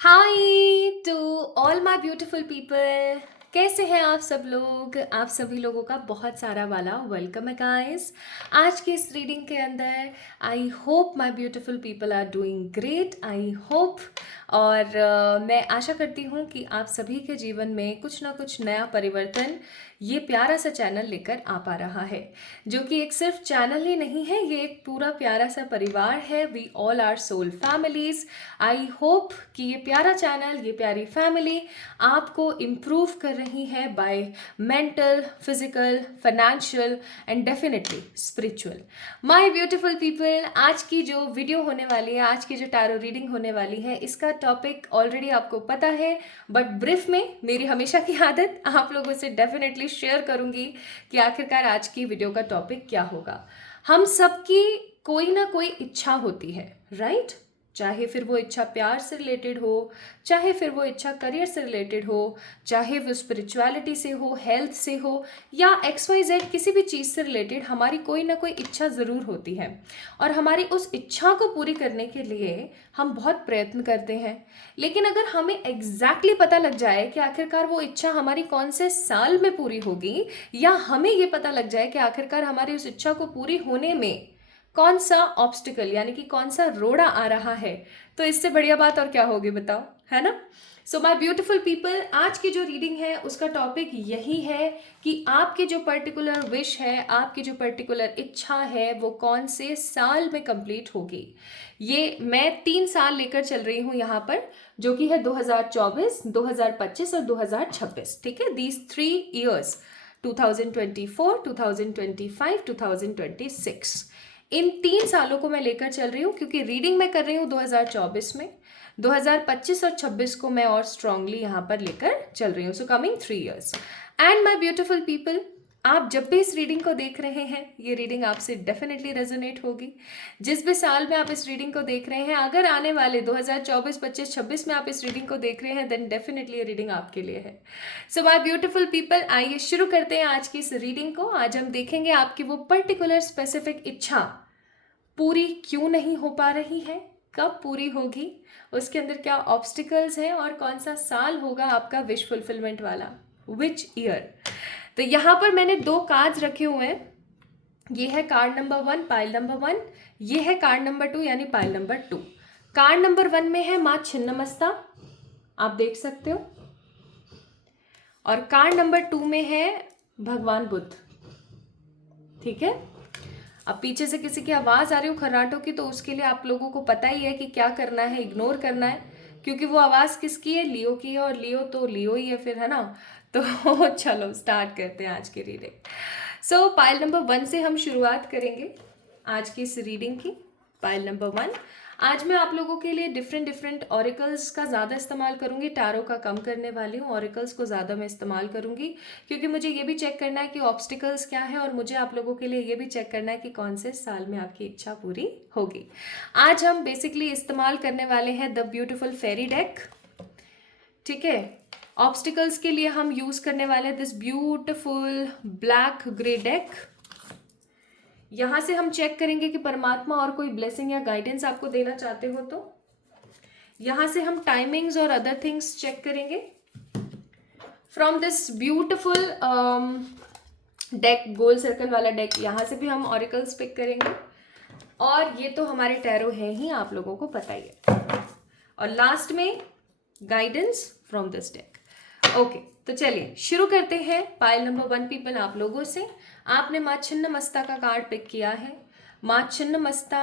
Hi to all my beautiful people. कैसे हैं आप सब लोग? आप सभी लोगों का बहुत सारा वाला वेलकम है गाइस। आज के इस रीडिंग के अंदर I hope my beautiful people are doing great. I hope और मैं आशा करती हूँ कि आप सभी के जीवन में कुछ ना कुछ नया परिवर्तन ये प्यारा सा चैनल लेकर आ पा रहा है, जो कि एक सिर्फ चैनल ही नहीं है, ये एक पूरा प्यारा सा परिवार है। We all are soul families. I hope कि ये प्यारा चैनल, ये प्यारी फैमिली आपको इम्प्रूव कर रही है by mental, physical, financial and definitely spiritual. My beautiful people, आज की जो वीडियो होने वाली है, आज की जो टैरो रीडिंग होने वाली है, इसका टॉपिक ऑलरेडी आपको पता है, बट ब्रीफ में मेरी हमेशा की आदत आप लोगों से डेफिनेटली शेयर करूंगी कि आखिरकार आज की वीडियो का टॉपिक क्या होगा। हम सबकी कोई ना कोई इच्छा होती है, राइट? चाहे फिर वो इच्छा प्यार से रिलेटेड हो, चाहे फिर वो इच्छा करियर से रिलेटेड हो, चाहे वो स्पिरिचुअलिटी से हो, हेल्थ से हो, या XYZ किसी भी चीज़ से रिलेटेड हमारी कोई ना कोई इच्छा ज़रूर होती है। और हमारी उस इच्छा को पूरी करने के लिए हम बहुत प्रयत्न करते हैं। लेकिन अगर हमें एग्जैक्टली पता लग जाए कि आखिरकार वो इच्छा हमारी कौन से साल में पूरी होगी, या हमें ये पता लग जाए कि आखिरकार हमारी उस इच्छा को पूरी होने में कौन सा ऑब्स्टिकल यानी कि कौन सा रोड़ा आ रहा है, तो इससे बढ़िया बात और क्या होगी बताओ, है ना? सो माय ब्यूटीफुल पीपल, आज की जो रीडिंग है उसका टॉपिक यही है कि आपकी जो पर्टिकुलर विश है, आपकी जो पर्टिकुलर इच्छा है, वो कौन से साल में कंप्लीट होगी। ये मैं 3 साल लेकर चल रही हूँ यहाँ पर, जो कि है 2024, 2025 और 2026। ठीक है, दीज 3 years, 2024, 2025, 2026, इन 3 सालों को मैं लेकर चल रही हूँ, क्योंकि रीडिंग मैं कर रही हूँ 2024 में। 2025 और 26 को मैं और स्ट्रांगली यहाँ पर लेकर चल रही हूँ। So coming 3 years and my beautiful people, आप जब भी इस रीडिंग को देख रहे हैं, ये रीडिंग आपसे डेफिनेटली रेजोनेट होगी। जिस भी साल में आप इस रीडिंग को देख रहे हैं, अगर आने वाले 2024, 25, 26 में आप इस रीडिंग को देख रहे हैं, देन डेफिनेटली ये रीडिंग आपके लिए है। सो माय ब्यूटिफुल पीपल, आइए शुरू करते हैं आज की इस रीडिंग को। आज हम देखेंगे आपकी वो पर्टिकुलर स्पेसिफिक इच्छा पूरी क्यों नहीं हो पा रही है, कब पूरी होगी, उसके अंदर क्या ऑब्स्टिकल्स हैं, और कौन सा साल होगा आपका विश फुलफिलमेंट वाला, विच ईयर। तो यहाँ पर मैंने 2 कार्ड्स रखे हुए हैं। ये है कार्ड नंबर 1, पाइल नंबर 1। ये है कार्ड नंबर 2 यानी पाइल नंबर 2। कार्ड नंबर 1 में है माँ छिन्नमस्ता, आप देख सकते हो, और कार्ड नंबर 2 में है भगवान बुद्ध। ठीक है, अब पीछे से किसी की आवाज़ आ रही हो खर्राटों की, तो उसके लिए आप लोगों को पता ही है कि क्या करना है, इग्नोर करना है, क्योंकि वो आवाज़ किसकी है? लियो की है, और लियो तो लियो ही है फिर, है ना? तो चलो स्टार्ट करते हैं आज की रीडिंग। सो पाइल नंबर 1 से हम शुरुआत करेंगे आज की इस रीडिंग की। पाइल नंबर 1, आज मैं आप लोगों के लिए डिफरेंट डिफरेंट ऑरिकल्स का ज़्यादा इस्तेमाल करूंगी, टैरो का कम करने वाली हूँ, ऑरिकल्स को ज़्यादा मैं इस्तेमाल करूंगी, क्योंकि मुझे ये भी चेक करना है कि ऑब्स्टिकल्स क्या है, और मुझे आप लोगों के लिए ये भी चेक करना है कि कौन से साल में आपकी इच्छा पूरी होगी। आज हम बेसिकली इस्तेमाल करने वाले हैं द ब्यूटिफुल फेरी डेक। ठीक है, ऑब्स्टिकल्स के लिए हम यूज़ करने वाले हैं this beautiful black grey deck. यहाँ से हम चेक करेंगे कि परमात्मा और कोई ब्लेसिंग या गाइडेंस आपको देना चाहते हो, तो यहाँ से हम टाइमिंग्स और अदर थिंग्स चेक करेंगे from this beautiful deck, goal circle वाला डेक। यहाँ से भी हम ऑरिकल्स पिक करेंगे, और ये तो हमारे टैरो हैं ही, आप लोगों को पता ही है, और लास्ट में guidance from this deck. Okay, तो चलिए शुरू करते हैं। पाइल नंबर 1 पीपल, आप लोगों से, आपने माँ छिन्नमस्ता का कार्ड पिक किया है। माँ छिन्नमस्ता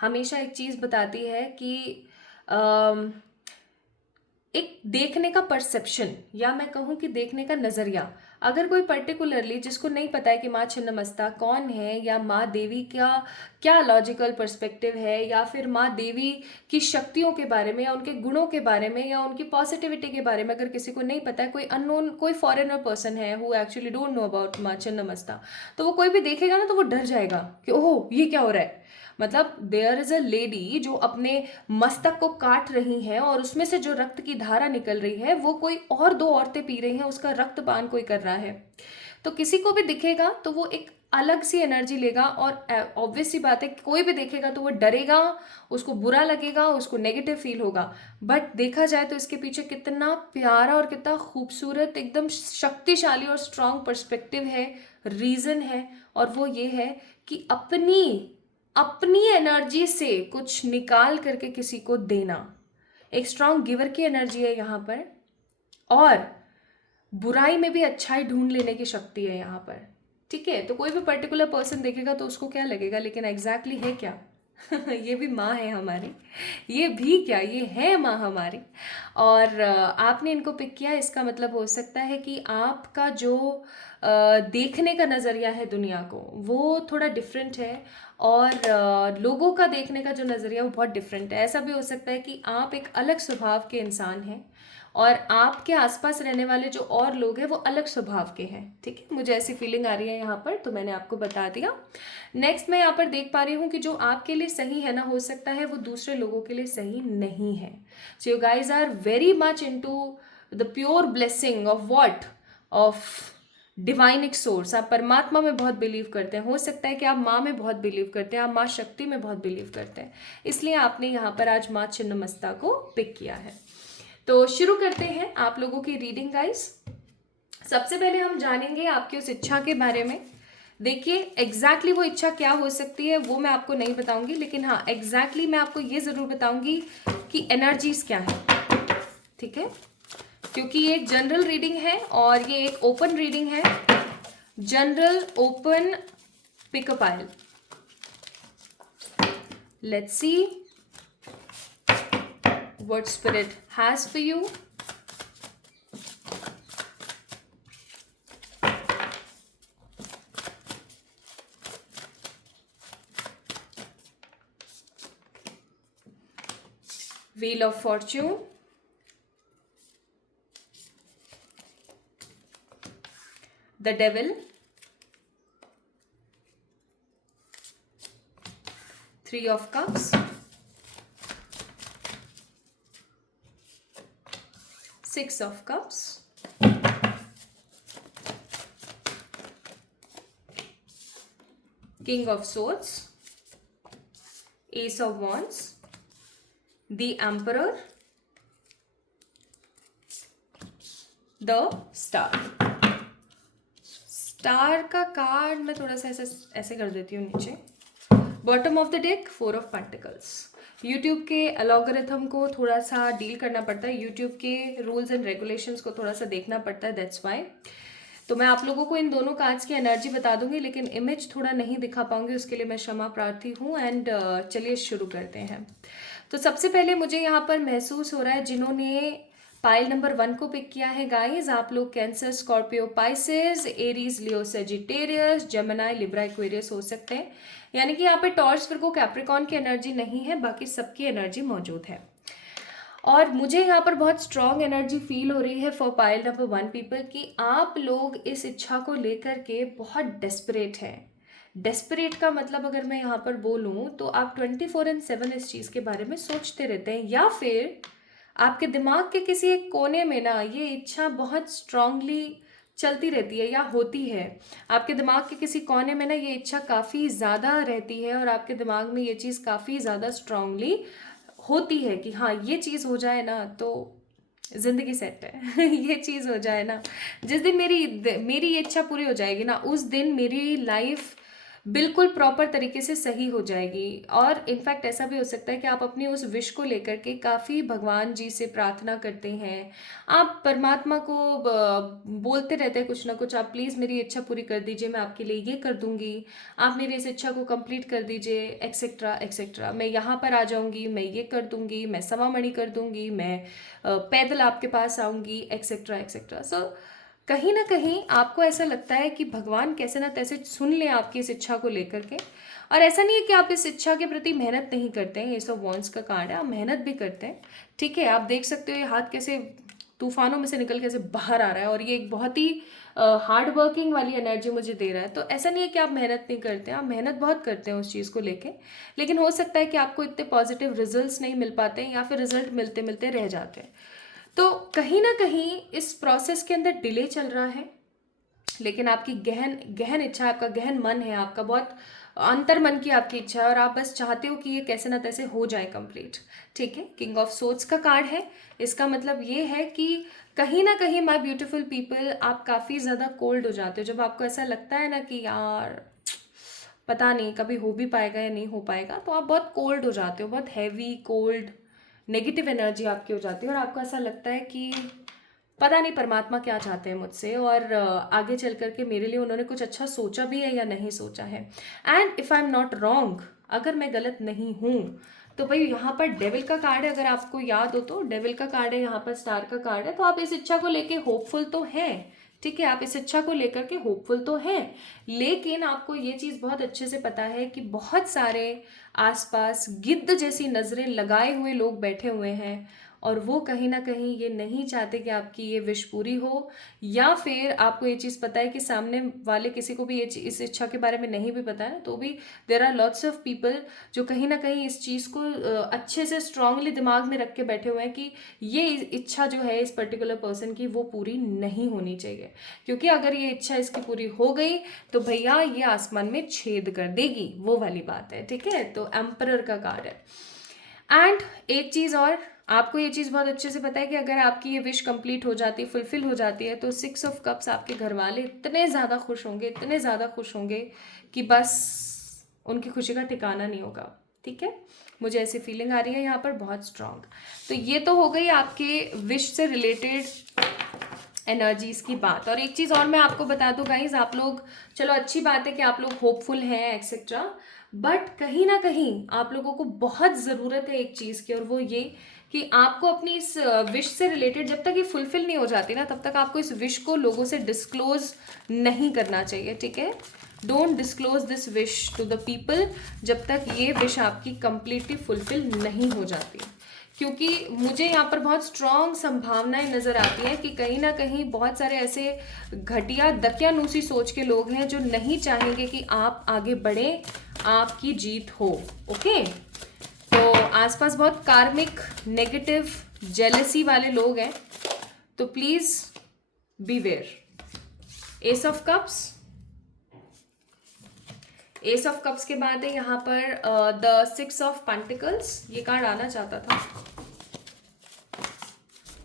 हमेशा एक चीज़ बताती है कि एक देखने का परसेप्शन, या मैं कहूँ कि देखने का नज़रिया। अगर कोई पर्टिकुलरली जिसको नहीं पता है कि माँ छिन्नमस्ता कौन है, या माँ देवी का क्या लॉजिकल पर्सपेक्टिव है, या फिर माँ देवी की शक्तियों के बारे में, या उनके गुणों के बारे में, या उनकी पॉजिटिविटी के बारे में अगर किसी को नहीं पता है, कोई अननोन, कोई फॉरेनर पर्सन है who actually don't know about माँ छिन्नमस्ता, तो वो कोई भी देखेगा ना तो वो डर जाएगा कि ओह ये क्या हो रहा है। मतलब देयर इज अ लेडी जो अपने मस्तक को काट रही है, और उसमें से जो रक्त की धारा निकल रही है वो कोई और 2 औरतें पी रही हैं, उसका रक्तपान कोई कर रहा है। तो किसी को भी दिखेगा तो वो एक अलग सी एनर्जी लेगा, और ऑब्वियस सी बात है कोई भी देखेगा तो वो डरेगा, उसको बुरा लगेगा, उसको नेगेटिव फील होगा। बट देखा जाए तो इसके पीछे कितना प्यारा और कितना खूबसूरत, एकदम शक्तिशाली और स्ट्रांग पर्सपेक्टिव है, रीज़न है। और वो ये है कि अपनी अपनी एनर्जी से कुछ निकाल करके किसी को देना, एक स्ट्रांग गिवर की एनर्जी है यहाँ पर। और बुराई में भी अच्छाई ढूंढ लेने की शक्ति है यहाँ पर। ठीक है, तो कोई भी पर्टिकुलर पर्सन देखेगा तो उसको क्या लगेगा, लेकिन एग्जैक्टली है क्या ये भी माँ है हमारी, ये भी क्या, ये है माँ हमारी। और आपने इनको पिक किया, इसका मतलब हो सकता है कि आपका जो देखने का नज़रिया है दुनिया को वो थोड़ा डिफरेंट है, और लोगों का देखने का जो नज़रिया वो बहुत डिफरेंट है। ऐसा भी हो सकता है कि आप एक अलग स्वभाव के इंसान हैं और आपके आसपास रहने वाले जो और लोग हैं वो अलग स्वभाव के हैं। ठीक है, मुझे ऐसी फीलिंग आ रही है यहाँ पर, तो मैंने आपको बता दिया। नेक्स्ट मैं यहाँ पर देख पा रही हूँ कि जो आपके लिए सही है ना, हो सकता है वो दूसरे लोगों के लिए सही नहीं है। So you guys are very much into the pure blessing of what, of divine source. आप परमात्मा में बहुत बिलीव करते हैं, हो सकता है कि आप माँ में बहुत बिलीव करते हैं, आप माँ शक्ति में बहुत बिलीव करते हैं, इसलिए आपने यहाँ पर आज माँ छिन्नमस्ता को पिक किया है। तो शुरू करते हैं आप लोगों की रीडिंग गाइस। सबसे पहले हम जानेंगे आपकी उस इच्छा के बारे में। देखिए एग्जैक्टली वो इच्छा क्या हो सकती है वो मैं आपको नहीं बताऊंगी, लेकिन हाँ एग्जैक्टली मैं आपको ये ज़रूर बताऊंगी कि एनर्जीज क्या है। ठीक है, क्योंकि ये एक जनरल रीडिंग है और ये एक ओपन रीडिंग है। General open pickup oil. Let's see what spirit has for you. Wheel of Fortune, the Devil, Three of Cups, Six of Cups, King of Swords, Ace of Wands, the Emperor, the Star। Star का card मैं थोड़ा सा ऐसे ऐसे कर देती हूँ नीचे। Bottom of the deck, four of pentacles. YouTube के अलॉगरिथम को थोड़ा सा डील करना पड़ता है, यूट्यूब के रूल्स एंड रेगुलेशंस को थोड़ा सा देखना पड़ता है, दैट्स वाई। तो मैं आप लोगों को इन दोनों कार्ड्स की एनर्जी बता दूंगी, लेकिन इमेज थोड़ा नहीं दिखा पाऊंगी, उसके लिए मैं क्षमा प्रार्थी हूँ। एंड चलिए शुरू करते हैं। तो सबसे पहले मुझे यहाँ पर महसूस हो रहा है जिन्होंने पाइल नंबर 1 को पिक किया है गाइस, आप लोग कैंसर, स्कॉर्पियो, पाइसेस, एरीज, लियो, सेजिटेरियस, जेमिनी, लिब्रा, एक्वेरियस हो सकते हैं। यानी कि यहाँ पे टॉर्च, विर्गो, कैप्रिकॉर्न की एनर्जी नहीं है, बाकी सबकी एनर्जी मौजूद है। और मुझे यहाँ पर बहुत स्ट्रॉन्ग एनर्जी फील हो रही है फॉर पाइल नंबर 1 पीपल कि आप लोग इस इच्छा को लेकर के बहुत डेस्परेट हैं। डेस्परेट का मतलब अगर मैं यहाँ पर बोलूँ तो आप 24/7 इस चीज़ के बारे में सोचते रहते हैं, या फिर आपके दिमाग के किसी एक कोने में ना ये इच्छा बहुत स्ट्रांगली चलती रहती है या होती है। आपके दिमाग के किसी कोने में ना ये इच्छा काफ़ी ज़्यादा रहती है और आपके दिमाग में ये चीज़ काफ़ी ज़्यादा स्ट्रांगली होती है कि हाँ ये चीज़ हो जाए ना तो ज़िंदगी सेट है ये चीज़ हो जाए ना, जिस दिन मेरी ये इच्छा पूरी हो जाएगी ना, उस दिन मेरी लाइफ बिल्कुल प्रॉपर तरीके से सही हो जाएगी। और इनफैक्ट ऐसा भी हो सकता है कि आप अपनी उस विश को लेकर के काफ़ी भगवान जी से प्रार्थना करते हैं, आप परमात्मा को बोलते रहते हैं कुछ ना कुछ, आप प्लीज़ मेरी इच्छा पूरी कर दीजिए, मैं आपके लिए ये कर दूंगी, आप मेरी इस इच्छा को कंप्लीट कर दीजिए, एक्सेट्रा एक्सेट्रा, मैं यहाँ पर आ जाऊंगी, मैं ये कर दूंगी, मैं समामणि कर दूंगी, मैं पैदल आपके पास आऊंगी, एक्सेट्रा एक्सेट्रा। सो कहीं ना कहीं आपको ऐसा लगता है कि भगवान कैसे ना तैसे सुन ले आपकी इस इच्छा को लेकर के। और ऐसा नहीं है कि आप इस इच्छा के प्रति मेहनत नहीं करते हैं, ये सब वॉन्ट्स का कार्ड है, आप मेहनत भी करते हैं। ठीक है, आप देख सकते हो ये हाथ कैसे तूफानों में से निकल कैसे बाहर आ रहा है, और ये एक बहुत ही हार्ड वर्किंग वाली एनर्जी मुझे दे रहा है। तो ऐसा नहीं है कि आप मेहनत नहीं करते हैं, आप मेहनत बहुत करते हैं उस चीज़ को लेके, लेकिन हो सकता है कि आपको इतने पॉजिटिव रिजल्ट्स नहीं मिल पाते हैं, या फिर रिजल्ट मिलते मिलते रह जाते हैं। तो कहीं ना कहीं इस प्रोसेस के अंदर डिले चल रहा है, लेकिन आपकी गहन गहन इच्छा है, आपका गहन मन है, आपका बहुत अंतर मन की आपकी इच्छा है और आप बस चाहते हो कि ये कैसे ना तैसे हो जाए कंप्लीट। ठीक है, किंग ऑफ सोर्ड्स का कार्ड है। इसका मतलब ये है कि कहीं ना कहीं माय ब्यूटीफुल पीपल आप काफ़ी ज़्यादा कोल्ड हो जाते हो जब आपको ऐसा लगता है ना कि यार पता नहीं कभी हो भी पाएगा या नहीं हो पाएगा, तो आप बहुत कोल्ड हो जाते हो, बहुत हैवी कोल्ड नेगेटिव एनर्जी आपकी हो जाती है और आपको ऐसा लगता है कि पता नहीं परमात्मा क्या चाहते हैं मुझसे और आगे चल करके मेरे लिए उन्होंने कुछ अच्छा सोचा भी है या नहीं सोचा है। And if I am not wrong, अगर मैं गलत नहीं हूँ, तो भाई यहाँ पर डेविल का कार्ड है, अगर आपको याद हो तो डेविल का कार्ड है, यहाँ पर स्टार का कार्ड है, तो आप इस इच्छा को लेके होपफुल तो हैं। ठीक है, आप इस इच्छा को लेकर के होपफुल तो हैं, लेकिन आपको ये चीज़ बहुत अच्छे से पता है कि बहुत सारे आसपास गिद्ध जैसी नज़रें लगाए हुए लोग बैठे हुए हैं और वो कहीं ना कहीं ये नहीं चाहते कि आपकी ये विश पूरी हो, या फिर आपको ये चीज़ पता है कि सामने वाले किसी को भी इस इच्छा के बारे में नहीं भी पता है, तो भी there are lots of people जो कहीं ना कहीं इस चीज़ को अच्छे से स्ट्रांगली दिमाग में रख के बैठे हुए हैं कि ये इच्छा जो है इस पर्टिकुलर पर्सन की वो पूरी नहीं होनी चाहिए, क्योंकि अगर ये इच्छा इसकी पूरी हो गई तो भैया ये आसमान में छेद कर देगी, वो वाली बात है। ठीक है, तो एम्परर का कार्ड है। एंड एक चीज़ और, आपको ये चीज़ बहुत अच्छे से पता है कि अगर आपकी ये विश कंप्लीट हो जाती है, फुलफिल हो जाती है, तो 6 ऑफ कप्स आपके घर वाले इतने ज़्यादा खुश होंगे, इतने ज़्यादा खुश होंगे कि बस उनकी खुशी का ठिकाना नहीं होगा। ठीक है, मुझे ऐसी फीलिंग आ रही है यहाँ पर बहुत स्ट्रांग। तो ये तो हो गई आपके विश से रिलेटेड एनर्जीज की बात। और एक चीज़ और मैं आपको बता दूं गाइज, आप लोग, चलो अच्छी बात है कि आप लोग होपफुल हैं एक्सेट्रा, बट कहीं ना कहीं आप लोगों को बहुत ज़रूरत है एक चीज़ की, और वो ये कि आपको अपनी इस विश से रिलेटेड जब तक ये फुलफिल नहीं हो जाती ना, तब तक आपको इस विश को लोगों से डिस्क्लोज नहीं करना चाहिए। ठीक है, don't disclose this wish to the people जब तक ये विश आपकी कंप्लीटली फुलफिल नहीं हो जाती, क्योंकि मुझे यहाँ पर बहुत स्ट्रॉन्ग संभावनाएं नज़र आती हैं कि कहीं ना कहीं बहुत सारे ऐसे घटिया दकियानूसी सोच के लोग हैं जो नहीं चाहेंगे कि आप आगे बढ़ें, आपकी जीत हो। ओके, तो आसपास बहुत कार्मिक नेगेटिव जेलसी वाले लोग हैं, तो please beware. S of cups, S of cups के बाद है यहाँ पर द 6 ऑफ पेंटिकल्स, ये कार्ड आना चाहता था।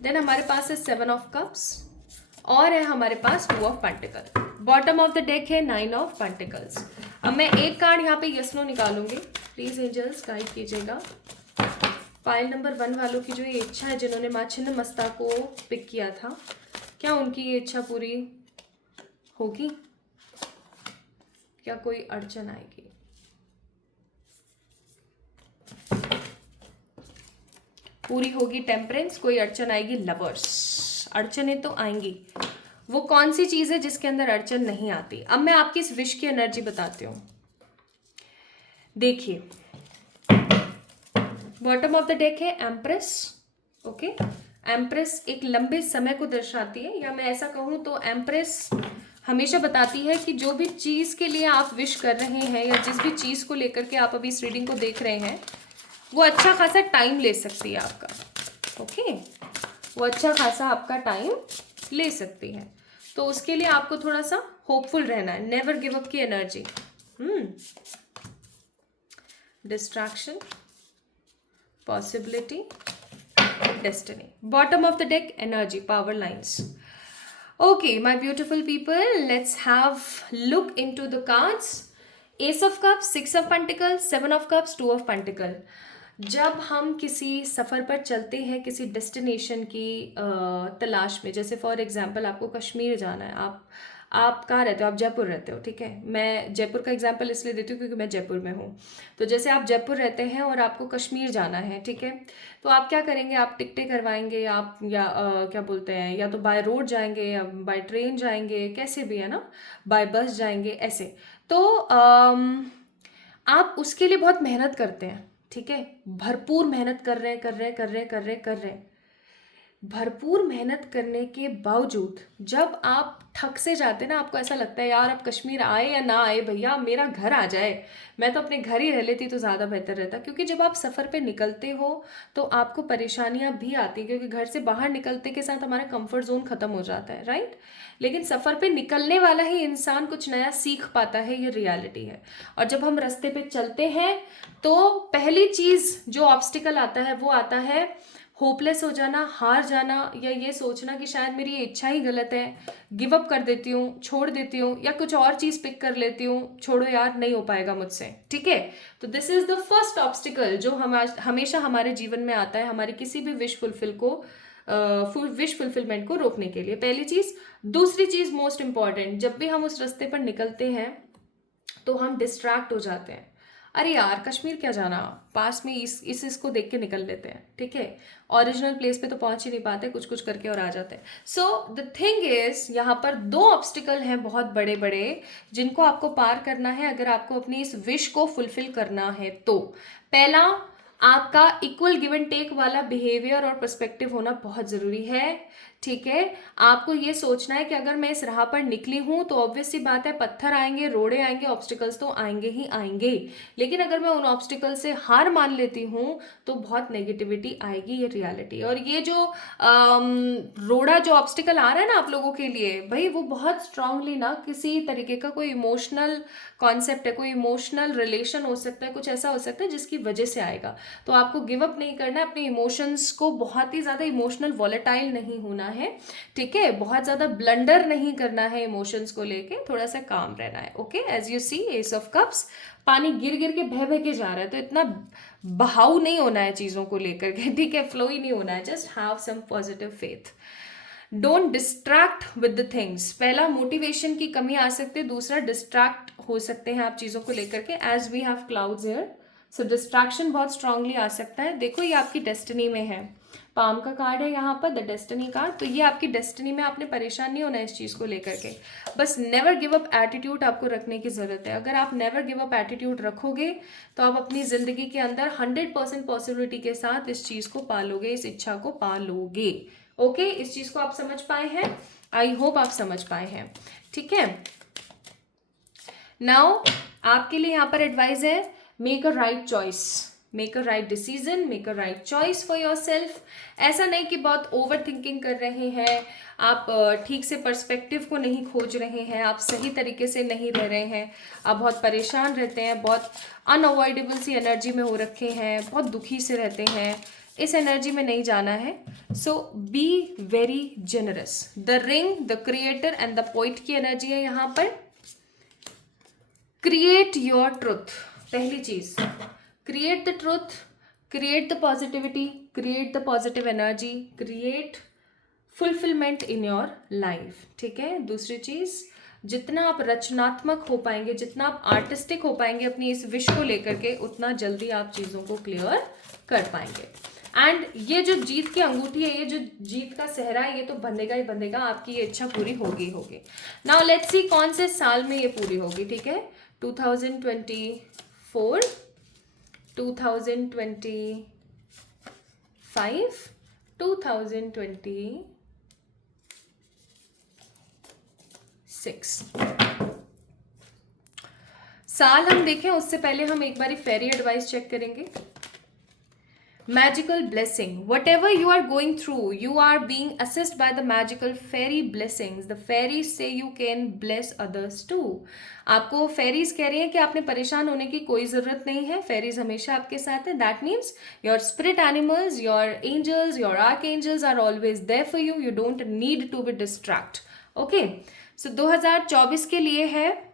देन हमारे पास है 7 ऑफ कप्स और है हमारे पास 2 of pentacle. Bottom of the deck है 9 ऑफ पेंटिकल्स। अब मैं एक कार्ड यहाँ पे यस नो निकालूंगी, प्लीज एंजल्स गाइड कीजिएगा। फाइल नंबर 1 वालों की जो ये इच्छा है, जिन्होंने माँ छिन्न मस्ता को पिक किया था, क्या उनकी ये इच्छा पूरी होगी? क्या कोई अड़चन आएगी? पूरी होगी टेम्परेंस, कोई अड़चन आएगी लवर्स। अड़चनें तो आएंगी, वो कौन सी चीज है जिसके अंदर अड़चन नहीं आती? अब मैं आपकी इस विश की एनर्जी बताती हूँ। देखिए, बॉटम ऑफ द डेक है एम्प्रेस। ओके, एम्प्रेस एक लंबे समय को दर्शाती है, या मैं ऐसा कहूँ तो एम्प्रेस हमेशा बताती है कि जो भी चीज के लिए आप विश कर रहे हैं या जिस भी चीज को लेकर के आप अभी इस रीडिंग को देख रहे हैं, वो अच्छा खासा टाइम ले सकती है आपका। ओके, वो अच्छा खासा आपका टाइम ले सकती है, तो उसके लिए आपको थोड़ा सा होपफुल रहना है। नेवर गिव अप की energy. Distraction, possibility, destiny. Bottom of the deck energy, power lines. Okay my beautiful people, let's have look into the cards. S of cups, 6 of pentacle, 7 of cups, 2 of pentacle. जब हम किसी सफ़र पर चलते हैं, किसी destination की तलाश में, जैसे फॉर एग्जांपल आपको कश्मीर जाना है, आप कहाँ रहते हो? आप जयपुर रहते हो। ठीक है, मैं जयपुर का एग्जांपल इसलिए देती हूँ क्योंकि मैं जयपुर में हूँ। तो जैसे आप जयपुर रहते हैं और आपको कश्मीर जाना है, ठीक है, तो आप क्या करेंगे? आप टिकटें करवाएंगे, आप या क्या बोलते हैं, या तो बाय रोड जाएंगे या बाय ट्रेन जाएंगे, कैसे भी है ना, बाय बस जाएंगे, ऐसे। तो आप उसके लिए बहुत मेहनत करते हैं। ठीक है, भरपूर मेहनत कर रहे हैं, कर रहे हैं, कर रहे हैं, कर रहे हैं, कर रहे हैं। भरपूर मेहनत करने के बावजूद जब आप थक से जाते ना, आपको ऐसा लगता है यार अब कश्मीर आए या ना आए भैया, मेरा घर आ जाए, मैं तो अपने घर ही रह लेती तो ज़्यादा बेहतर रहता। क्योंकि जब आप सफ़र पे निकलते हो तो आपको परेशानियां भी आती हैं, क्योंकि घर से बाहर निकलते के साथ हमारा कंफर्ट जोन ख़त्म हो जाता है, राइट। लेकिन सफ़र पे निकलने वाला ही इंसान कुछ नया सीख पाता है, ये रियलिटी है। और जब हम रास्ते पे चलते हैं तो पहली चीज़ जो ऑब्स्टिकल आता है वो आता है होपलेस हो जाना, हार जाना, या ये सोचना कि शायद मेरी ये इच्छा ही गलत है, गिव अप कर देती हूँ, छोड़ देती हूँ, या कुछ और चीज़ पिक कर लेती हूँ, छोड़ो यार नहीं हो पाएगा मुझसे, ठीक है। तो this is the first obstacle जो हमेशा हमारे जीवन में आता है, हमारे किसी भी विश फुलफिलमेंट को रोकने के लिए, पहली चीज़। दूसरी चीज़ मोस्ट इंपॉर्टेंट, जब भी हम उस रास्ते पर निकलते हैं तो हम डिस्ट्रैक्ट हो जाते हैं। अरे यार कश्मीर क्या जाना, पास में इसको देख के निकल लेते हैं, ठीक है। ओरिजिनल प्लेस पे तो पहुंच ही नहीं पाते, कुछ कुछ करके और आ जाते हैं। सो द थिंग इज, यहाँ पर दो ऑब्स्टिकल हैं बहुत बड़े बड़े, जिनको आपको पार करना है अगर आपको अपनी इस विश को फुलफिल करना है तो। पहला, आपका इक्वल गिव एंड टेक वाला बिहेवियर और पर्सपेक्टिव होना बहुत ज़रूरी है, ठीक है। आपको ये सोचना है कि अगर मैं इस राह पर निकली हूं तो ऑब्वियस सी बात है पत्थर आएंगे, रोड़े आएंगे, ऑब्स्टिकल्स तो आएंगे ही आएंगे। लेकिन अगर मैं उन ऑब्स्टिकल से हार मान लेती हूँ तो बहुत नेगेटिविटी आएगी, ये रियलिटी। और ये जो रोड़ा जो ऑब्स्टिकल आ रहा है ना आप लोगों के लिए, भाई वो बहुत स्ट्रांगली ना किसी तरीके का कोई इमोशनल कॉन्सेप्ट है, कोई इमोशनल रिलेशन हो सकता है, कुछ ऐसा हो सकता है जिसकी वजह से आएगा। तो आपको गिव अप नहीं करना है, अपने इमोशंस को बहुत ही ज़्यादा इमोशनल वॉलेटाइल नहीं होना है, ठीक है। बहुत ज़्यादा ब्लंडर नहीं करना है इमोशंस को लेके, थोड़ा सा काम रहना है, okay. As you see ace of cups, पानी गिर गिर के बह के जा रहा है, तो इतना बहाव नहीं होना है चीज़ों को लेकर के, ठीक है, फ्लो ही नहीं होना है, just have some positive faith. Don't distract with the things. पहला, मोटिवेशन की कमी आ सकती है, दूसरा डिस्ट्रैक्ट हो सकते हैं आप चीज़ों को लेकर के, as we have clouds here. So distraction बहुत स्ट्रांगली आ सकता है। देखो ये आपकी डेस्टिनी में है, पाम का कार्ड है यहाँ पर, द डेस्टिनी कार्ड। तो ये आपकी डेस्टिनी में, आपने परेशान नहीं होना इस चीज़ को लेकर के, बस नेवर गिव अप एटीट्यूड आपको रखने की ज़रूरत है। अगर आप नेवर गिव अप एटीट्यूड रखोगे तो आप अपनी ज़िंदगी के अंदर 100% पॉसिबिलिटी के साथ इस चीज़ को पालोगे, इस इच्छा को पालोगे, ओके। इस चीज़ को आप समझ पाए हैं, आई होप आप समझ पाए हैं, ठीक है। नाउ आपके लिए यहाँ पर एडवाइस है, make a right choice, make a right decision, make a right choice for your self. ऐसा नहीं कि बहुत ओवर थिंकिंग कर रहे हैं आप, ठीक से पर्सपेक्टिव को नहीं खोज रहे हैं, आप सही तरीके से नहीं रह रहे हैं, आप बहुत परेशान रहते हैं, बहुत अनअवॉइडेबल सी एनर्जी में हो रखे हैं, बहुत दुखी से रहते हैं, इस एनर्जी में नहीं जाना है। So be very generous. The ring, the creator and the poet की एनर्जी है यहाँ पर। क्रिएट योर ट्रुथ, पहली चीज, create the truth, create the positivity, create the positive energy, create fulfilment in your life, ठीक है। दूसरी चीज, जितना आप रचनात्मक हो पाएंगे, जितना आप आर्टिस्टिक हो पाएंगे अपनी इस विश को लेकर के, उतना जल्दी आप चीज़ों को क्लियर कर पाएंगे। एंड ये जो जीत की अंगूठी है, ये जो जीत का सेहरा है, ये तो बंधेगा ही बंधेगा, आपकी ये इच्छा पूरी होगी होगी। नाउ लेट्स सी कौन से साल में ये पूरी होगी, ठीक है। 2024, 2025, 2026 साल हम देखें उससे पहले हम एक बारी फेरी एडवाइस चेक करेंगे। Magical blessing, whatever you are going through, you are being assisted by the magical fairy blessings. The fairies say you can bless others too. आपको fairies कह रही हैं कि आपने परेशान होने की कोई ज़रूरत नहीं है, fairies हमेशा आपके साथ हैं। That means your spirit animals, your angels, your archangels are always there for you. You don't need to be distracted. Okay, so 2024 के लिए है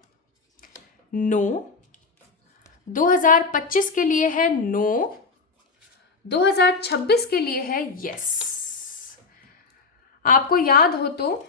no, 2025 के लिए है no, 2026 के लिए है यस। आपको याद हो तो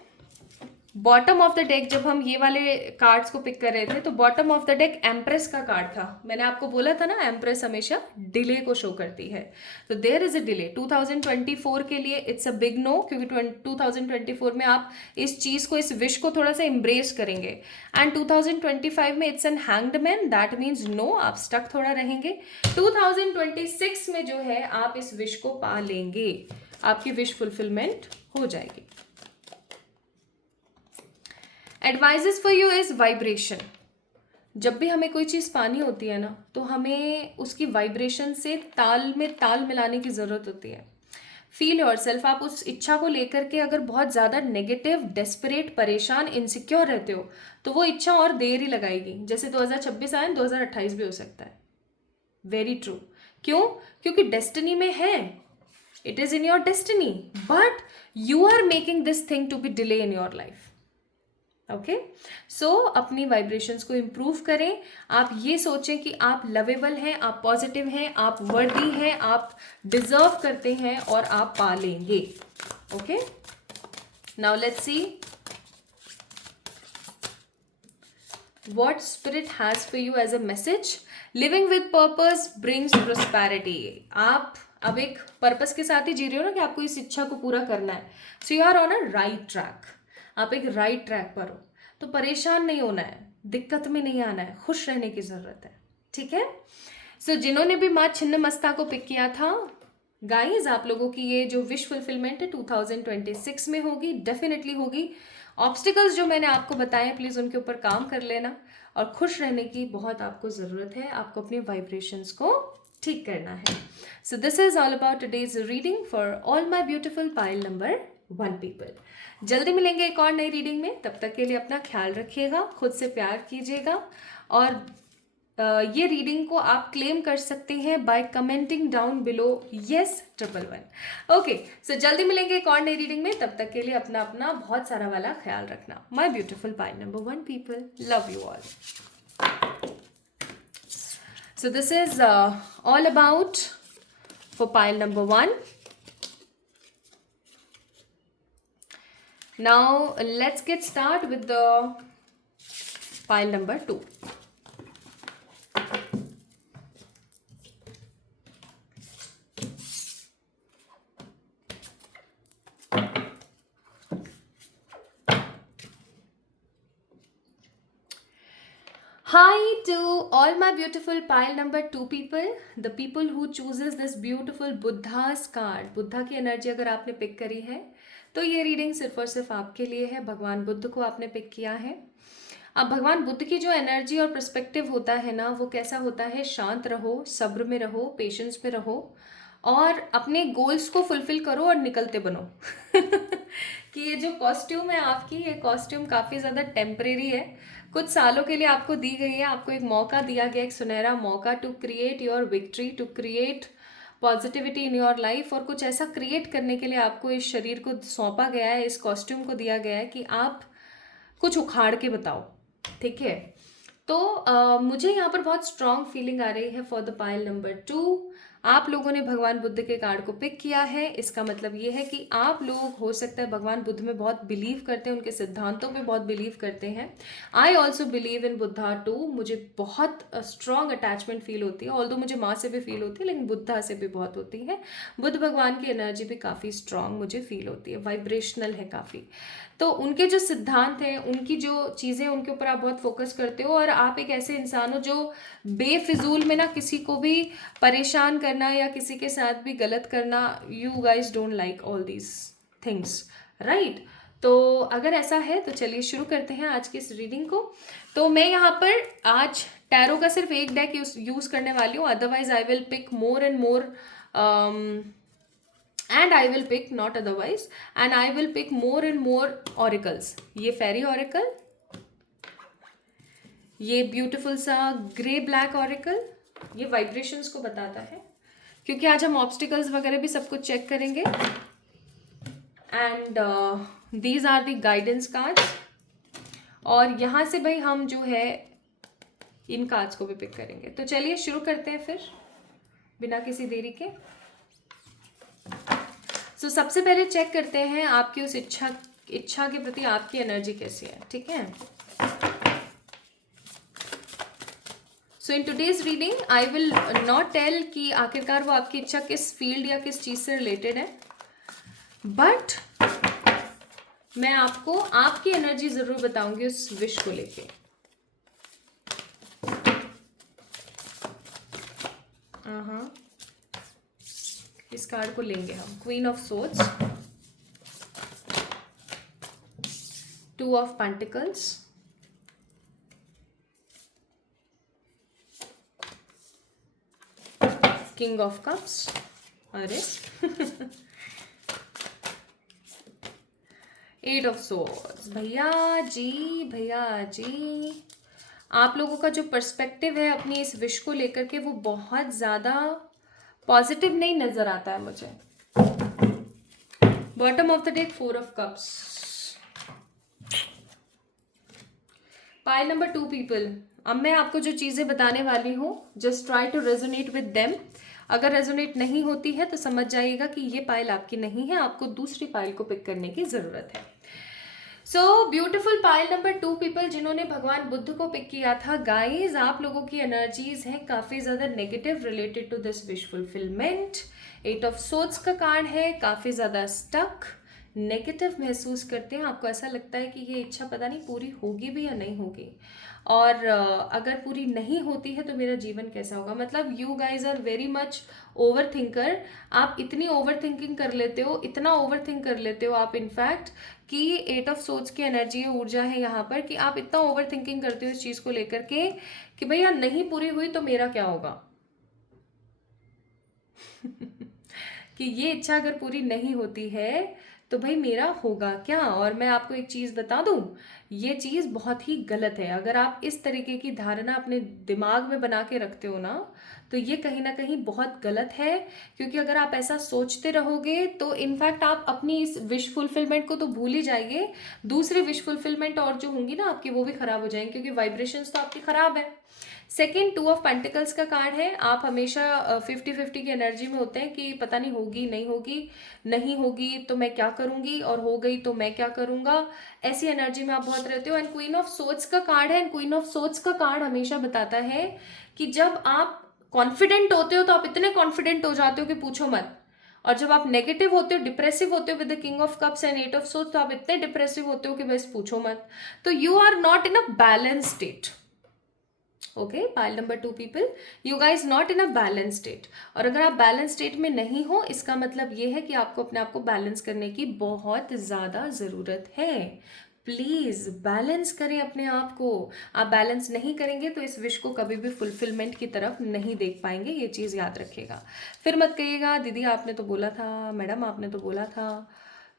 बॉटम ऑफ द डेक, जब हम ये वाले कार्ड्स को पिक कर रहे थे, तो bottom of the deck empress का कार्ड था। मैंने आपको बोला था ना, एम्प्रेस हमेशा डिले को शो करती है, तो देयर इज अ डिले। 2024 के लिए इट्स अ बिग नो, क्योंकि 2024 में आप इस चीज़ को, इस विश को थोड़ा सा एम्ब्रेस करेंगे। एंड 2025 में it's an hanged man, that means no, आप स्टक थोड़ा रहेंगे। 2026 में जो है आप इस विश को पा लेंगे, आपकी विश फुलफिलमेंट हो जाएगी। Advises for you is vibration. जब भी हमें कोई चीज़ पानी होती है ना, तो हमें उसकी वाइब्रेशन से ताल में ताल मिलाने की ज़रूरत होती है। Feel your self. आप उस इच्छा को लेकर के अगर बहुत ज़्यादा नेगेटिव, डेस्परेट, परेशान, इनसिक्योर रहते हो, तो वो इच्छा और देर ही लगाएगी। जैसे 2026 आया, 2028 भी हो सकता है। Very true. क्यों? क्योंकि डेस्टिनी में है, it is in your destiny, but you are making this thing to be delay in your life. Okay, so अपनी वाइब्रेशंस को इम्प्रूव करें। आप ये सोचें कि आप लवेबल हैं, आप पॉजिटिव हैं, आप वर्दी हैं, आप डिजर्व करते हैं और आप पा लेंगे। Okay, now let's see what spirit has for you as a message. Living with purpose brings prosperity. आप अब एक पर्पस के साथ ही जी रहे हो ना कि आपको इस इच्छा को पूरा करना है, so you are on a right track. आप एक राइट ट्रैक पर हो, तो परेशान नहीं होना है, दिक्कत में नहीं आना है, खुश रहने की जरूरत है। ठीक है, सो जिन्होंने भी माँ छिन्नमस्ता को पिक किया था, गाइज आप लोगों की ये जो विश फुलफिलमेंट है 2026 में होगी, डेफिनेटली होगी। ऑब्स्टिकल्स जो मैंने आपको बताए, प्लीज उनके ऊपर काम कर लेना, और खुश रहने की बहुत आपको ज़रूरत है। आपको अपने वाइब्रेशंस को ठीक करना है। So this is all about today's reading for all my beautiful pile number 1 people. जल्दी मिलेंगे एक और नई रीडिंग में। तब तक के लिए अपना ख्याल रखिएगा, खुद से प्यार कीजिएगा, और ये रीडिंग को आप क्लेम कर सकते हैं by commenting down below yes 111। Okay, so जल्दी मिलेंगे एक और नई रीडिंग में। तब तक के लिए अपना अपना बहुत सारा वाला ख्याल रखना। My beautiful pile number 1 people, love you all. So this is all about for pile number 1। Now let's get start with the pile number 2. Hi to all my beautiful pile number 2 people, the people who chooses this beautiful Buddha's card. Buddha की energy अगर आपने pick करी है, तो ये reading सिर्फ और सिर्फ आपके लिए है। भगवान बुद्ध को आपने पिक किया है। अब भगवान बुद्ध की जो एनर्जी और पर्सपेक्टिव होता है ना, वो कैसा होता है? शांत रहो, सब्र में रहो, पेशेंस में रहो, और अपने गोल्स को फुलफिल करो और निकलते बनो। कि ये जो कॉस्ट्यूम है आपकी, ये कॉस्ट्यूम काफ़ी ज़्यादा टेम्परेरी है, कुछ सालों के लिए आपको दी गई है। आपको एक मौका दिया गया, एक सुनहरा मौका, to create your victory, to create positivity in your life. और कुछ ऐसा क्रिएट करने के लिए आपको इस शरीर को सौंपा गया है, इस कॉस्ट्यूम को दिया गया है कि आप कुछ उखाड़ के बताओ। ठीक है, तो मुझे यहाँ पर बहुत स्ट्रॉन्ग फीलिंग आ रही है फॉर द पाइल नंबर 2। आप लोगों ने भगवान बुद्ध के कार्ड को पिक किया है। इसका मतलब ये है कि आप लोग हो सकता है भगवान बुद्ध में बहुत बिलीव करते हैं, उनके सिद्धांतों पे बहुत बिलीव करते हैं। I also believe in Buddha too. मुझे बहुत स्ट्रॉन्ग अटैचमेंट फील होती है, ऑल्दो मुझे माँ से भी फील होती है, लेकिन बुद्धा से भी बहुत होती है। बुद्ध भगवान की एनर्जी भी काफ़ी स्ट्रॉन्ग मुझे फील होती है, वाइब्रेशनल है काफ़ी। तो उनके जो सिद्धांत हैं, उनकी जो चीज़ें, उनके ऊपर आप बहुत फोकस करते हो, और आप एक ऐसे इंसान हो जो बेफिजूल में ना किसी को भी परेशान करना या किसी के साथ भी गलत करना, you guys don't like all these things, right? तो अगर ऐसा है तो चलिए शुरू करते हैं आज की इस रीडिंग को। तो मैं यहाँ पर आज टैरो का सिर्फ एक डेक यूज़ करने वाली हूँ, otherwise I will pick more and more, and I will pick, not otherwise, and I will pick more and more oracles. ये fairy oracle, ये beautiful सा grey black oracle, ये vibrations को बताता है, क्योंकि आज हम obstacles वगैरह भी सब कुछ चेक करेंगे। and these are the guidance cards, और यहाँ से भाई हम जो है इन कार्ड्स को भी पिक करेंगे। तो चलिए शुरू करते हैं फिर बिना किसी देरी के। सो सबसे पहले चेक करते हैं आपकी उस इच्छा के प्रति आपकी एनर्जी कैसी है। ठीक है, so in today's reading I will not tell कि आखिरकार वो आपकी इच्छा किस फील्ड या किस चीज से रिलेटेड है, बट मैं आपको आपकी एनर्जी जरूर बताऊंगी उस विश को लेके। इस कार्ड को लेंगे हम। Queen of swords, 2 of pentacles, king of cups, अरे 8 ऑफ सोर्ड्स। भैया जी, भैया जी, आप लोगों का जो पर्सपेक्टिव है अपनी इस विश को लेकर के वो बहुत ज़्यादा पॉजिटिव नहीं नज़र आता है मुझे। Bottom of the deck 4 of cups. Pile number 2 people, अब मैं आपको जो चीज़ें बताने वाली हूँ just try to resonate with them. अगर रेजोनेट नहीं होती है तो समझ जाइएगा कि ये पाइल आपकी नहीं है, आपको दूसरी पाइल को पिक करने की ज़रूरत है। So beautiful pile number 2 people जिन्होंने भगवान बुद्ध को पिक किया था, गाइज आप लोगों की एनर्जीज हैं काफ़ी ज़्यादा negative related to this wish fulfilment. 8 of swords का कार्ड है, काफ़ी ज़्यादा स्टक, नेगेटिव महसूस करते हैं। आपको ऐसा लगता है कि ये इच्छा पता नहीं पूरी होगी भी या नहीं होगी, और अगर पूरी नहीं होती है तो मेरा जीवन कैसा होगा। मतलब you guys are very much over thinker. आप इतनी ओवर थिंकिंग कर लेते हो, इतना ओवर थिंक कर लेते हो आप इनफैक्ट कि 8 ऑफ सोर्ड्स की एनर्जी है, ऊर्जा है यहाँ पर, कि आप इतना ओवर थिंकिंग करते हो इस चीज़ को लेकर के कि भैया नहीं पूरी हुई तो मेरा क्या होगा कि ये इच्छा अगर पूरी नहीं होती है तो भाई मेरा होगा क्या। और मैं आपको एक चीज़ बता दूं, ये चीज़ बहुत ही गलत है। अगर आप इस तरीके की धारणा अपने दिमाग में बना के रखते हो ना, तो ये कहीं ना कहीं बहुत गलत है। क्योंकि अगर आप ऐसा सोचते रहोगे तो इनफैक्ट आप अपनी इस विश फुलफिलमेंट को तो भूल ही जाएंगे, दूसरी विश फुलफिलमेंट और जो होंगी ना आपकी वो भी खराब हो जाएंगी, क्योंकि वाइब्रेशंस तो आपकी खराब है। सेकेंड 2 ऑफ पेंटिकल्स का कार्ड है। आप हमेशा 50-50 की एनर्जी में होते हैं कि पता नहीं होगी नहीं होगी, नहीं होगी तो मैं क्या करूंगी, और हो गई तो मैं क्या करूंगा, ऐसी एनर्जी में आप बहुत रहते हो। एंड क्वीन ऑफ सोर्ड्स का कार्ड है। एंड क्वीन ऑफ सोर्ड्स का कार्ड हमेशा बताता है कि जब आप कॉन्फिडेंट होते हो तो आप इतने कॉन्फिडेंट हो जाते हो कि पूछो मत, और जब आप नेगेटिव होते हो, डिप्रेसिव होते हो with the king of cups and 8 of swords, तो आप इतने डिप्रेसिव होते हो कि बस पूछो मत। तो you are not in a balance state. Okay, pile number 2 people, you guys not in a balance state. और अगर आप बैलेंस स्टेट में नहीं हो, इसका मतलब ये है कि आपको अपने आप को बैलेंस करने की बहुत ज़्यादा ज़रूरत है। प्लीज़ बैलेंस करें अपने आप को। आप बैलेंस नहीं करेंगे तो इस विश को कभी भी फुलफिलमेंट की तरफ नहीं देख पाएंगे, ये चीज़ याद रखिएगा। फिर मत कहिएगा दीदी आपने तो बोला था, मैडम आपने तो बोला था।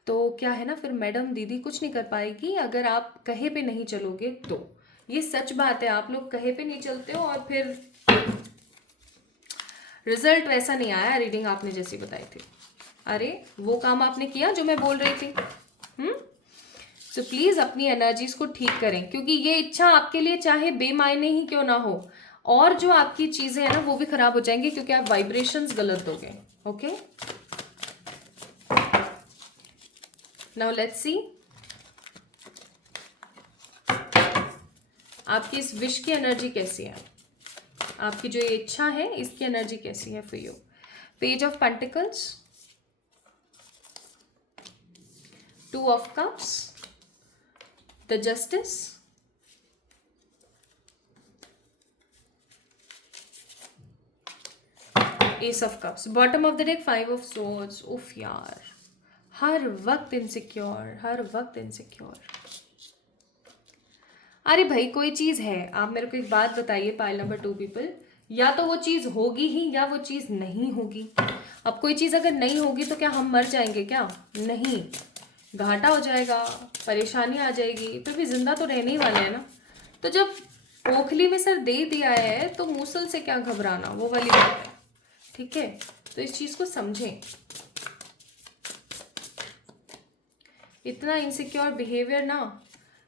तो क्या है ना, फिर मैडम दीदी कुछ नहीं कर पाएगी अगर आप कहे पे नहीं चलोगे तो। ये सच बात है, आप लोग कहे पे नहीं चलते हो और फिर रिजल्ट वैसा नहीं आया रीडिंग आपने जैसी बताई थी। अरे वो काम आपने किया जो मैं बोल रही थी। सो प्लीज अपनी एनर्जीज को ठीक करें, क्योंकि ये इच्छा आपके लिए चाहे बेमायने ही क्यों ना हो, और जो आपकी चीजें हैं ना वो भी खराब हो जाएंगी, क्योंकि आप वाइब्रेशंस गलत दोगे। ओके, नाउ लेट्स सी आपकी इस विश की एनर्जी कैसी है, आपकी जो ये इच्छा है इसकी एनर्जी कैसी है for you. Page of pentacles, 2 of cups, the justice, S of cups. Bottom of the deck 5 of swords. उफ यार, हर वक्त इनसिक्योर, हर वक्त इनसिक्योर। अरे भाई कोई चीज है, आप मेरे को एक बात बताइए पाइल नंबर 2 पीपल, या तो वो चीज होगी ही या वो चीज नहीं होगी। अब कोई चीज अगर नहीं होगी तो क्या हम मर जाएंगे क्या? नहीं, घाटा हो जाएगा, परेशानी आ जाएगी, फिर भी जिंदा तो रहने ही वाले हैं ना। तो जब पोखली में सर दे दिया है तो मूसल से क्या घबराना, वो वाली बात है। ठीक है, तो इस चीज को समझें। इतना इनसिक्योर बिहेवियर ना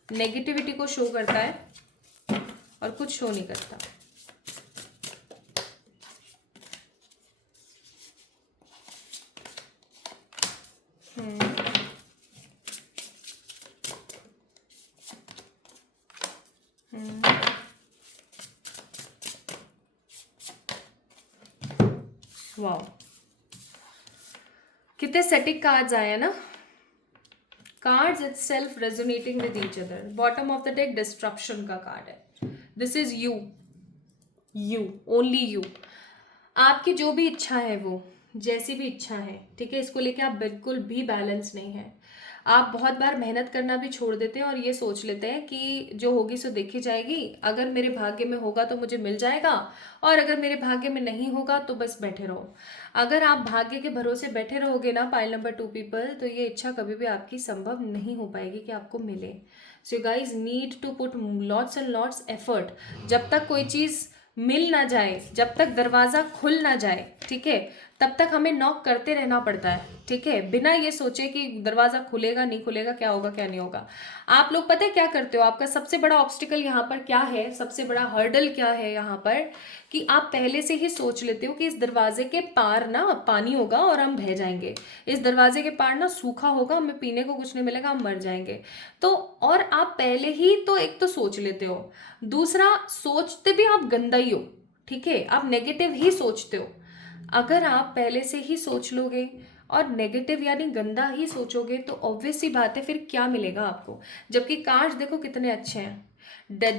नेगेटिविटी को शो करता है और कुछ शो नहीं करता। वाओ, कितने सेटिक कार्ड्स आए हैं ना। Cards itself resonating with each other. Bottom of the deck disruption का कार्ड है। This is you, you only you. आपकी जो भी इच्छा है वो, जैसी भी इच्छा है, ठीक है, इसको लेके आप बिल्कुल भी बैलेंस नहीं है। आप बहुत बार मेहनत करना भी छोड़ देते हैं और ये सोच लेते हैं कि जो होगी सो देखी जाएगी, अगर मेरे भाग्य में होगा तो मुझे मिल जाएगा, और अगर मेरे भाग्य में नहीं होगा तो बस बैठे रहो। अगर आप भाग्य के भरोसे बैठे रहोगे ना पाइल नंबर 2 पीपल, तो ये इच्छा कभी भी आपकी संभव नहीं हो पाएगी कि आपको मिले। So you guys need to put lots and lots effort. जब तक कोई चीज़ मिल ना जाए, जब तक दरवाज़ा खुल ना जाए, ठीक है, तब तक हमें नॉक करते रहना पड़ता है, ठीक है, बिना ये सोचे कि दरवाज़ा खुलेगा नहीं खुलेगा, क्या होगा क्या नहीं होगा। आप लोग पता है क्या करते हो, आपका सबसे बड़ा ऑब्स्टिकल यहाँ पर क्या है, सबसे बड़ा हर्डल क्या है यहाँ पर, कि आप पहले से ही सोच लेते हो कि इस दरवाजे के पार ना पानी होगा और हम बह जाएंगे, इस दरवाजे के पार ना सूखा होगा, हमें पीने को कुछ नहीं मिलेगा, हम मर जाएंगे। तो और आप पहले ही तो एक तो सोच लेते हो, दूसरा सोचते भी आप गंदा ही हो, ठीक है, आप नेगेटिव ही सोचते हो। अगर आप पहले से ही सोच लोगे और नेगेटिव यानी गंदा ही सोचोगे तो ऑब्वियस सी बात है फिर क्या मिलेगा आपको। जबकि कार्ड्स देखो कितने अच्छे हैं,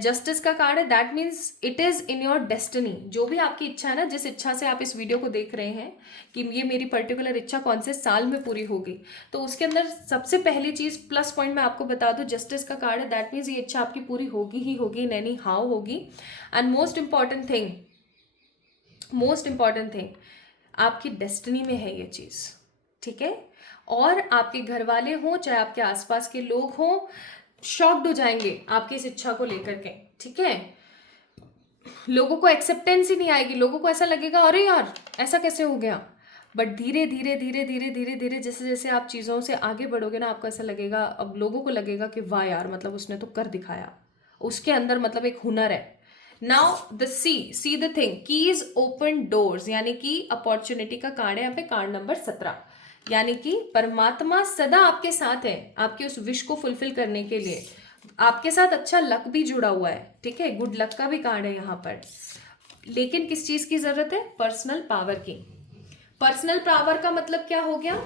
जस्टिस का कार्ड है, that means it is in your destiny. जो भी आपकी इच्छा है ना, जिस इच्छा से आप इस वीडियो को देख रहे हैं कि ये मेरी पर्टिकुलर इच्छा कौन से साल में पूरी होगी, तो उसके अंदर सबसे पहली चीज प्लस पॉइंट मैं आपको बता दूं, जस्टिस का कार्ड है, दैट मीन्स ये इच्छा आपकी पूरी होगी ही होगी, इन एनी हाउ होगी। एंड मोस्ट इंपॉर्टेंट थिंग, आपकी डेस्टिनी में है ये चीज़, ठीक है। और आपके घर वाले हों चाहे आपके आसपास के लोग हों, शॉक्ड हो जाएंगे आपकी इस इच्छा को लेकर के, ठीक है। लोगों को एक्सेप्टेंस ही नहीं आएगी, लोगों को ऐसा लगेगा अरे यार ऐसा कैसे हो गया। बट धीरे धीरे धीरे धीरे धीरे धीरे जैसे जैसे आप चीज़ों से आगे बढ़ोगे ना, आपको ऐसा लगेगा, अब लोगों को लगेगा कि वाह यार, मतलब उसने तो कर दिखाया, उसके अंदर मतलब एक हुनर है। Now the see the thing, keys open doors, यानी कि अपॉर्चुनिटी का कार्ड है यहाँ पे, कार्ड नंबर 17, यानी कि परमात्मा सदा आपके साथ है आपके उस विश को फुलफिल करने के लिए। आपके साथ अच्छा लक भी जुड़ा हुआ है, ठीक है, गुड लक का भी कार्ड है यहाँ पर। लेकिन किस चीज की जरूरत है, पर्सनल पावर की। पर्सनल पावर का मतलब क्या हो गया,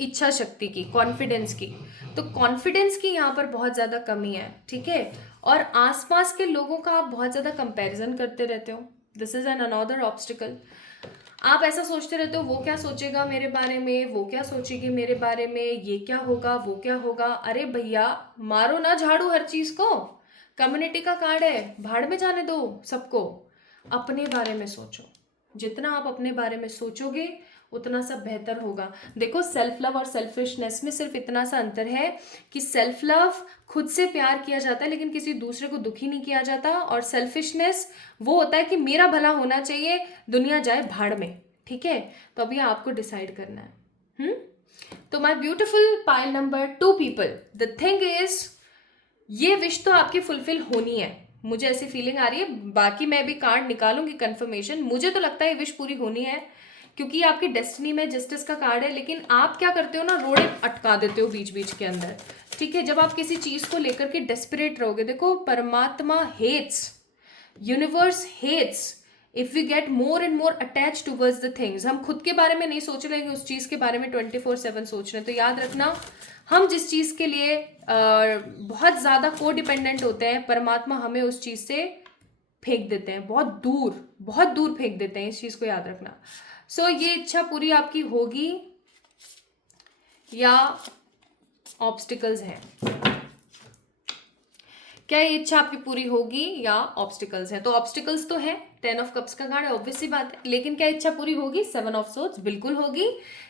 इच्छा शक्ति की, कॉन्फिडेंस की। तो कॉन्फिडेंस की यहाँ पर बहुत ज़्यादा कमी है, ठीक है। और आसपास के लोगों का आप बहुत ज़्यादा कंपैरिजन करते रहते हो, this is an another obstacle. आप ऐसा सोचते रहते हो, वो क्या सोचेगा मेरे बारे में, वो क्या सोचेगी मेरे बारे में, ये क्या होगा वो क्या होगा। अरे भैया मारो ना झाड़ू हर चीज को, कम्युनिटी का कार्ड है, भाड़ में जाने दो सबको, अपने बारे में सोचो। जितना आप अपने बारे में सोचोगे उतना सब बेहतर होगा। देखो सेल्फ लव और सेल्फिशनेस में सिर्फ इतना सा अंतर है कि सेल्फ लव खुद से प्यार किया जाता है लेकिन किसी दूसरे को दुखी नहीं किया जाता, और सेल्फिशनेस वो होता है कि मेरा भला होना चाहिए, दुनिया जाए भाड़ में, ठीक है। तो अभी आपको डिसाइड करना है। तो my beautiful pile number 2 people, the thing is ये विश तो आपकी फुलफिल होनी है, मुझे ऐसी फीलिंग आ रही है। बाकी मैं भी कार्ड निकालूंगी कंफर्मेशन, मुझे तो लगता है ये विश पूरी होनी है क्योंकि आपकी डेस्टिनी में जस्टिस का कार्ड है। लेकिन आप क्या करते हो ना, रोड़े अटका देते हो बीच बीच के अंदर, ठीक है। जब आप किसी चीज को लेकर के डेस्परेट रहोगे, देखो परमात्मा hates, universe hates if we get more and more attach towards the things. हम खुद के बारे में नहीं सोच रहे हैं, उस चीज के बारे में 24/7 सोच रहे हैं। तो याद रखना, हम जिस चीज के लिए बहुत ज्यादा को डिपेंडेंट होते हैं, परमात्मा हमें उस चीज से फेंक देते हैं, बहुत दूर फेंक देते हैं, इस चीज को याद रखना। सो ये इच्छा पूरी आपकी होगी या ऑब्स्टिकल्स हैं, क्या ये इच्छा आपकी पूरी होगी या ऑब्स्टिकल्स हैं। तो ऑब्स्टिकल्स तो है, 10 ऑफ कप्स का कार्ड है, ऑब्वियस सी बात है। लेकिन क्या इच्छा पूरी होगी, 7 ऑफ सोर्ड्स बिल्कुल होगी।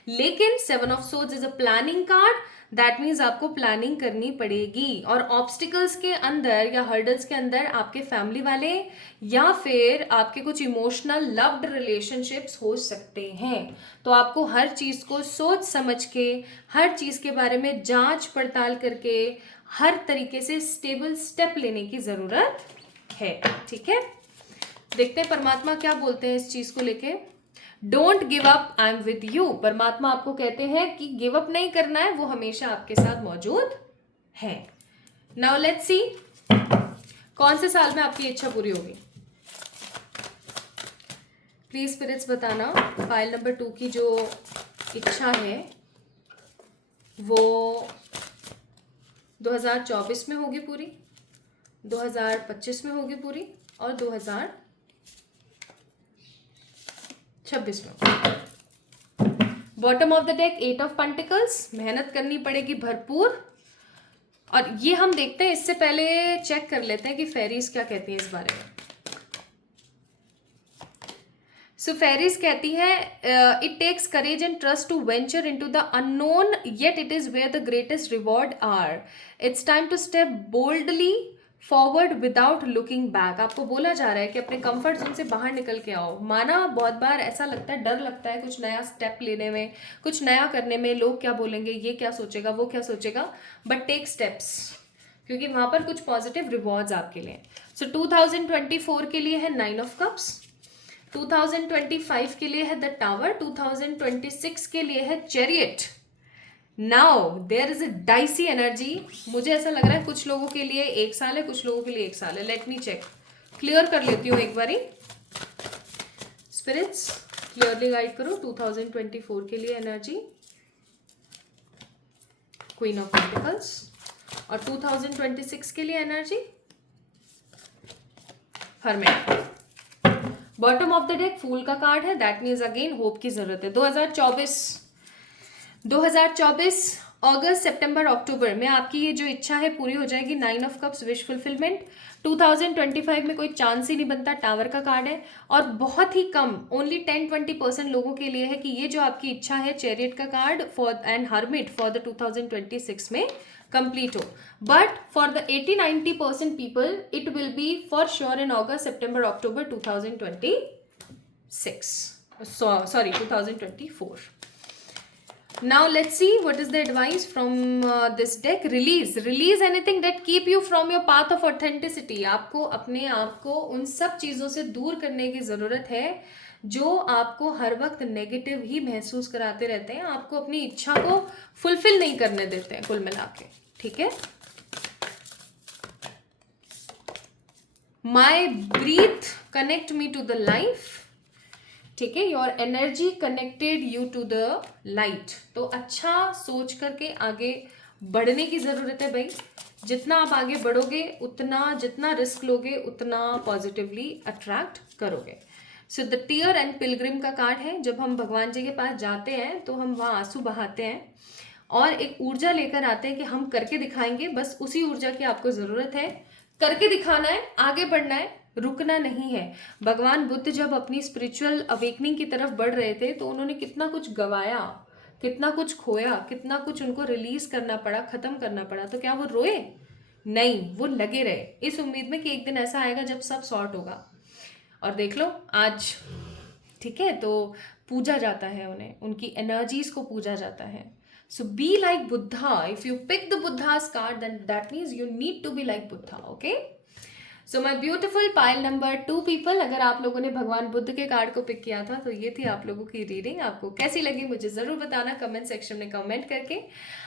लेकिन 7 of swords is a planning card, that means आपको प्लानिंग करनी पड़ेगी। और ऑब्स्टिकल्स के अंदर या हर्डल्स के अंदर आपके फैमिली वाले या फिर आपके कुछ इमोशनल लव्ड रिलेशनशिप्स हो सकते हैं। तो आपको हर चीज को सोच समझ के, हर चीज के बारे में जांच पड़ताल करके, हर तरीके से स्टेबल स्टेप लेने की जरूरत है, ठीक है। देखते हैं परमात्मा क्या बोलते हैं इस चीज को लेके। Don't give up, I am with you. परमात्मा आपको कहते हैं कि गिव अप नहीं करना है, वो हमेशा आपके साथ मौजूद है। नाउ लेट्स सी कौन से साल में आपकी इच्छा पूरी होगी। प्लीज स्पिरिट्स बताना, फाइल नंबर 2 की जो इच्छा है वो 2024 में होगी पूरी, 2025 में होगी पूरी, और 2026 में होगी। Bottom of the deck 8 of pentacles, मेहनत करनी पड़ेगी भरपूर। और ये हम देखते हैं, इससे पहले चेक कर लेते हैं कि फेरीज क्या कहती हैं इस बारे में। सो फेरीज कहती है it takes courage and trust to venture into the unknown, yet it is where the greatest reward are. It's time to step boldly forward without looking back. आपको बोला जा रहा है कि अपने कंफर्ट जोन से बाहर निकल के आओ। माना बहुत बार ऐसा लगता है, डर लगता है कुछ नया स्टेप लेने में, कुछ नया करने में, लोग क्या बोलेंगे, ये क्या सोचेगा, वो क्या सोचेगा, बट टेक स्टेप्स, क्योंकि वहां पर कुछ पॉजिटिव रिवॉर्ड्स आपके लिए। सो 2024 के लिए है 9 ऑफ कप्स, 2025 के लिए है द टावर, 2026 के लिए है chariot. Now there is a dicey energy. मुझे ऐसा लग रहा है कुछ लोगों के लिए 1 साल है, कुछ लोगों के लिए 1 साल है। लेट मी चेक, क्लियर कर लेती हूँ एक बारी। स्पिरिट्स क्लियरली गाइड करो 2024 के लिए एनर्जी, क्वीन ऑफ पेंटिकल्स, और 2026 के लिए energy, hermit. Bottom of the deck fool का कार्ड है, दैट मीन्स अगेन होप की जरूरत है। 2024 अगस्त, सितंबर, अक्टूबर में आपकी ये जो इच्छा है पूरी हो जाएगी। 9 ऑफ कप्स, विश फुलफिलमेंट। 2025 में कोई चांस ही नहीं बनता, टावर का कार्ड है। और बहुत ही कम, ओनली 10-20% लोगों के लिए है कि ये जो आपकी इच्छा है चैरियट का card for and hermit for the 2026 में कंप्लीट हो। But for the 80-90% people it will be for sure in August, September, October 2026, sorry 2024. Now let's see what is the advice from this deck. Release anything that keep you from your path of authenticity. आपको अपने आप को उन सब चीज़ों से दूर करने की ज़रूरत है जो आपको हर वक्त नेगेटिव ही महसूस कराते रहते हैं, आपको अपनी इच्छा को फुलफिल नहीं करने देते हैं कुल मिला के। ठीक है, my breath connect me to the life. ठीक है, your energy connected you to the light. तो अच्छा सोच करके आगे बढ़ने की ज़रूरत है भाई। जितना आप आगे बढ़ोगे उतना, जितना रिस्क लोगे उतना पॉजिटिवली अट्रैक्ट करोगे। So the tear and pilgrim का कार्ड है। जब हम भगवान जी के पास जाते हैं तो हम वहाँ आंसू बहाते हैं और एक ऊर्जा लेकर आते हैं कि हम करके दिखाएंगे। बस उसी ऊर्जा की आपको ज़रूरत है, करके दिखाना है, आगे बढ़ना है, रुकना नहीं है। भगवान बुद्ध जब अपनी स्पिरिचुअल अवेकनिंग की तरफ बढ़ रहे थे तो उन्होंने कितना कुछ गवाया, कितना कुछ खोया, कितना कुछ उनको रिलीज करना पड़ा, खत्म करना पड़ा। तो क्या वो रोए? नहीं, वो लगे रहे इस उम्मीद में कि एक दिन ऐसा आएगा जब सब सॉर्ट होगा। और देख लो आज, ठीक है, तो पूजा जाता है उन्हें, उनकी एनर्जीज को पूजा जाता है। So be like Buddha. If you pick the Buddha's card then that means you need to be like Buddha. Okay, so my beautiful pile number 2 people, अगर आप लोगों ने भगवान बुद्ध के कार्ड को पिक किया था तो ये थी आप लोगों की रीडिंग। आपको कैसी लगी मुझे ज़रूर बताना कमेंट सेक्शन में कमेंट करके,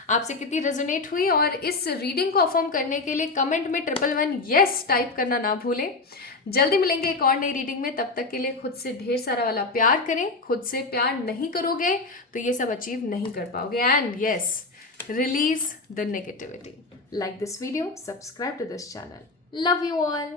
आपसे कितनी रेजोनेट हुई। और इस रीडिंग को अफर्म करने के लिए कमेंट में 111 येस टाइप करना ना भूलें। जल्दी मिलेंगे एक और नई रीडिंग में, तब तक के लिए खुद से ढेर सारा वाला प्यार करें। खुद से प्यार नहीं करोगे तो ये सब अचीव नहीं कर पाओगे। And yes, release the negativity. Like this video, subscribe to this channel. Love you all.